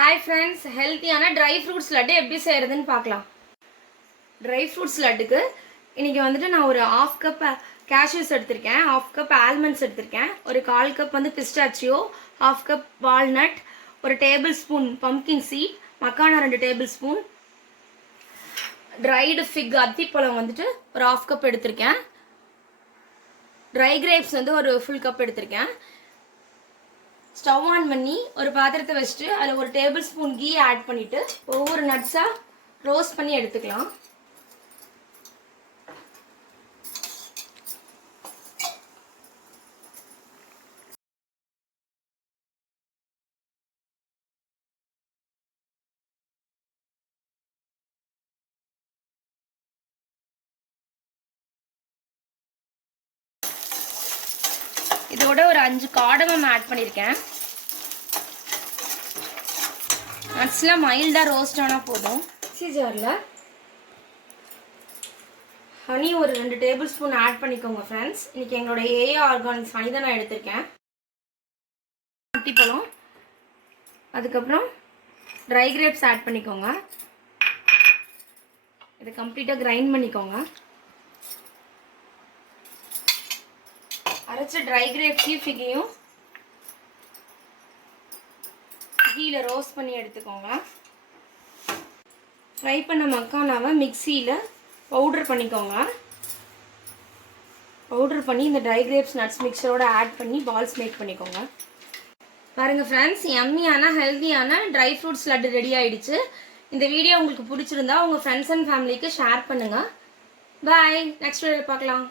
Hi friends, healthy dry fruits laddu எப்படி செய்யறதுன்னு பார்க்கலாம். Dry fruits ladduக்கு இன்னைக்கு வந்துட்டு நான் ஒரு 1/2 கப் cashews எடுத்துர்க்கேன், 1/2 கப் almonds எடுத்துர்க்கேன், ஒரு 1/4 கப் வந்து pistachio, 1/2 கப் walnut, ஒரு tablespoon pumpkin seed, makhana 2 tablespoon, dried fig அத்திப்பழம் வந்துட்டு ஒரு 1/2 கப் எடுத்துர்க்கேன், dry grapes வந்து ஒரு full கப் எடுத்துர்க்கேன். ஸ்டவ் ஆன் பண்ணி ஒரு பாத்திரத்தை வச்சுட்டு அதில் ஒரு டேபிள் ஸ்பூன் கீ ஆட் பண்ணிவிட்டு ஒவ்வொரு நட்ஸாக ரோஸ்ட் பண்ணி எடுத்துக்கலாம். இதோட ஒரு 5 காடமம் ஆட் பண்ணியிருக்கேன். நட்ஸ்லாம் மைல்டாக ரோஸ்ட் ஆனால் போதும். மிக்ஸி ஜாரில் ஹனி ஒரு 2 டேபிள் ஸ்பூன் ஆட் பண்ணிக்கோங்க ஃப்ரெண்ட்ஸ். இன்றைக்கி எங்களோட ஏஏ ஆர்கானிக்ஸ் ஹனி தான் நான் எடுத்திருக்கேன். அத்திப்பழம், அதுக்கப்புறம் ட்ரை கிரேப்ஸ் ஆட் பண்ணிக்கோங்க. இதை கம்ப்ளீட்டாக கிரைண்ட் பண்ணிக்கோங்க. அரைச்ச ட்ரை கிரேப்ஸையும் ஃபிகையும் கீழே ரோஸ்ட் பண்ணி எடுத்துக்கோங்க. ஃப்ரை பண்ண மக்கானாவை மிக்சியில் பவுடர் பண்ணிக்கோங்க. பவுடர் பண்ணி இந்த ட்ரை கிரேப்ஸ் நட்ஸ் மிக்சரோட ஆட் பண்ணி பால்ஸ் மேக் பண்ணிக்கோங்க. பாருங்கள் ஃப்ரெண்ட்ஸ், யம்மியான ஹெல்த்தியான ட்ரை ஃப்ரூட்ஸ் லட்டு ரெடி ஆகிடுச்சு. இந்த வீடியோ உங்களுக்கு பிடிச்சிருந்தா உங்கள் ஃப்ரெண்ட்ஸ் அண்ட் ஃபேமிலிக்கு ஷேர் பண்ணுங்கள். பாய், நெக்ஸ்ட் வீடியோவில் பார்க்கலாம்.